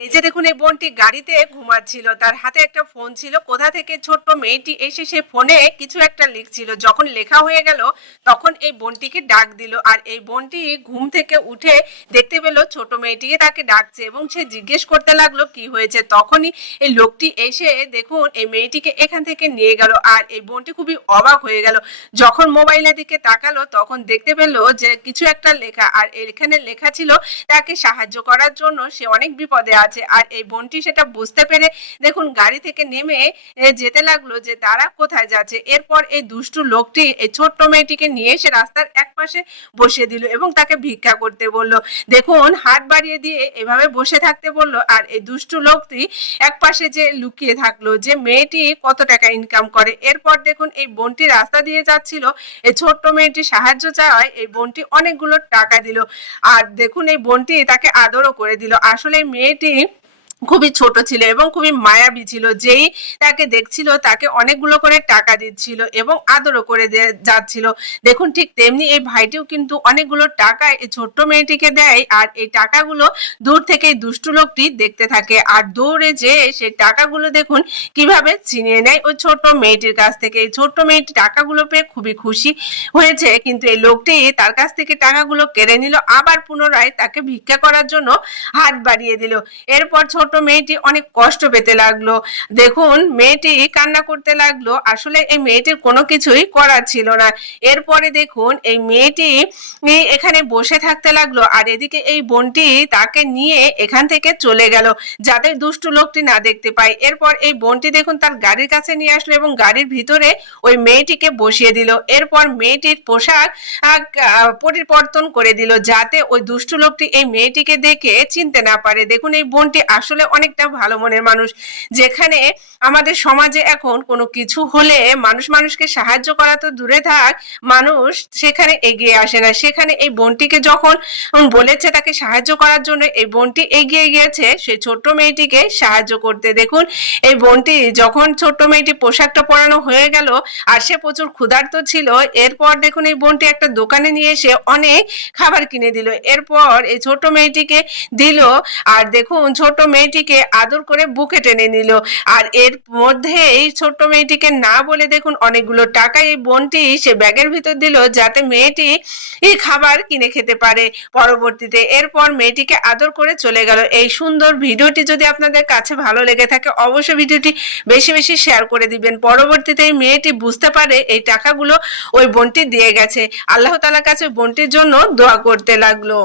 এই যে দেখুন, এই বোনটি গাড়িতে ঘুমাচ্ছিল, তার হাতে একটা ফোন ছিল। কোথা থেকে ছোট্ট মেয়েটি এসে সে ফোনে কিছু একটা লিখছিল। যখন লেখা হয়ে গেল তখন এই বোনটিকে ডাক দিল, আর এই বোনটি ঘুম থেকে উঠে দেখতে পেল ছোট মেয়েটিকে তাকে ডাকছে এবং সে জিজ্ঞেস করতে লাগলো কি হয়েছে। তখনই এই লোকটি এসে দেখুন এই মেয়েটিকে এখান থেকে নিয়ে গেল, আর এই বোনটি খুবই অবাক হয়ে গেল। যখন মোবাইলের দিকে তাকালো তখন দেখতে পেল যে কিছু একটা লেখা, আর এখানে লেখা ছিল তাকে সাহায্য করার জন্য, সে অনেক বিপদে আছে। আর এই বোনটি সেটা বুঝতে পেরে দেখুন গাড়ি থেকে নেমে যেতে লাগলো যে তারা কোথায় যাচ্ছে। এরপর এই দুষ্টু লোকটি এই ছোট্ট মেয়েটিকে নিয়ে এসে রাস্তার এক পাশে বসিয়ে দিল এবং তাকে ভিক্ষা করতে বলল। দেখুন হাত বাড়িয়ে দিয়ে এভাবে বসে থাকতে বলল, আর এই দুষ্টু লোকটি এক পাশে যে লুকিয়ে থাকলো যে মেয়েটি কত টাকা ইনকাম করে। এরপর দেখুন এই বোনটি রাস্তা দিয়ে যাচ্ছিল, এই ছোট্ট মেয়েটি সাহায্য চাওয়ায় এই বোনটি অনেকগুলো টাকা দিল, আর দেখুন এই বোনটি তাকে আদরও করে দিল। আসলে মেয়েটি খুবই ছোট ছিল এবং খুবই মায়াবী ছিল। যেই তাকে দেখছিল তাকে অনেকগুলো করে টাকা দিচ্ছিল এবং আদরও করে যাচ্ছিল। দেখুন ঠিক তেমনি এই ভাইটিও কিন্তু অনেকগুলো টাকা এই ছোট্ট মেয়েটিকে দেয়, আর এই টাকাগুলো দূর থেকে দুষ্টু লোকটি দেখতে থাকে, আর দৌড়ে যেয়ে সেই টাকাগুলো দেখুন কিভাবে ছিনিয়ে নেয় ওই ছোট্ট মেয়েটির কাছ থেকে। এই ছোট্ট মেয়েটি টাকাগুলো পেয়ে খুবই খুশি হয়েছে, কিন্তু এই লোকটি তার কাছ থেকে টাকাগুলো কেড়ে নিল, আবার পুনরায় তাকে ভিক্ষা করার জন্য হাত বাড়িয়ে দিল। এরপর ছোট মেয়েটি অনেক কষ্ট পেতে লাগলো। দেখুন মেয়েটি কান্না করতে লাগলো। আসলে এই মেয়েটির কোনো কিছুই করার ছিল না। এরপরে দেখুন এই মেয়েটি এখানে বসে থাকতে লাগলো, আর এদিকে এই বোনটি তাকে নিয়ে এখান থেকে চলে গেল যাতে দুষ্টু লোকটি না দেখতে পায়। এরপর এই বোনটি দেখুন তার গাড়ির কাছে নিয়ে আসলো এবং গাড়ির ভিতরে ওই মেয়েটিকে বসিয়ে দিল। এরপর মেয়েটির পোশাক পরিবর্তন করে দিল যাতে ওই দুষ্টু লোকটি এই মেয়েটিকে দেখে চিনতে না পারে। দেখুন এই বোনটি আসলে অনেকটা ভালো মনের মানুষ। যেখানে আমাদের সমাজে এখন কোনো কিছু হলে মানুষকে সাহায্য করা তো দূরে থাক, মানুষ সেখানে এগিয়ে আসে না। সেখানে এই বোনটিকে যখন বলেছে তাকে সাহায্য করার জন্য, এই বোনটি এগিয়ে গিয়েছে সেই ছোট্ট মেয়েটিকে সাহায্য করতে। দেখুন এই বোনটি যখন ছোট্ট মেয়েটি পোশাকটা পরানো হয়ে গেল আর সে প্রচুর ক্ষুধার্ত ছিল, এরপর দেখুন এই বোনটি একটা দোকানে নিয়ে এসে অনেক খাবার কিনে দিল। এরপর এই ছোট্ট মেয়েটিকে দিল, আর দেখুন ছোট্ট মেয়েটিকে আদর করে বুকে টেনে নিল, আর এর মধ্যে এই ছোট্ট মেয়েটিকে না বলে দেখুন অনেকগুলো টাকা এই বোনটি সে ব্যাগের ভিতর দিল যাতে মেয়েটি এই খাবার কিনে খেতে পারে পরবর্তীতে। এরপর মেয়েটিকে আদর করে চলে গেল। এই সুন্দর ভিডিওটি যদি আপনাদের কাছে ভালো লেগে থাকে অবশ্যই ভিডিওটি বেশি বেশি শেয়ার করে দিবেন। পরবর্তীতে এই মেয়েটি বুঝতে পারে এই টাকাগুলো ওই বোনটি দিয়ে গেছে। আল্লাহ তাআলার কাছে বোনটির জন্য দোয়া করতে লাগলো।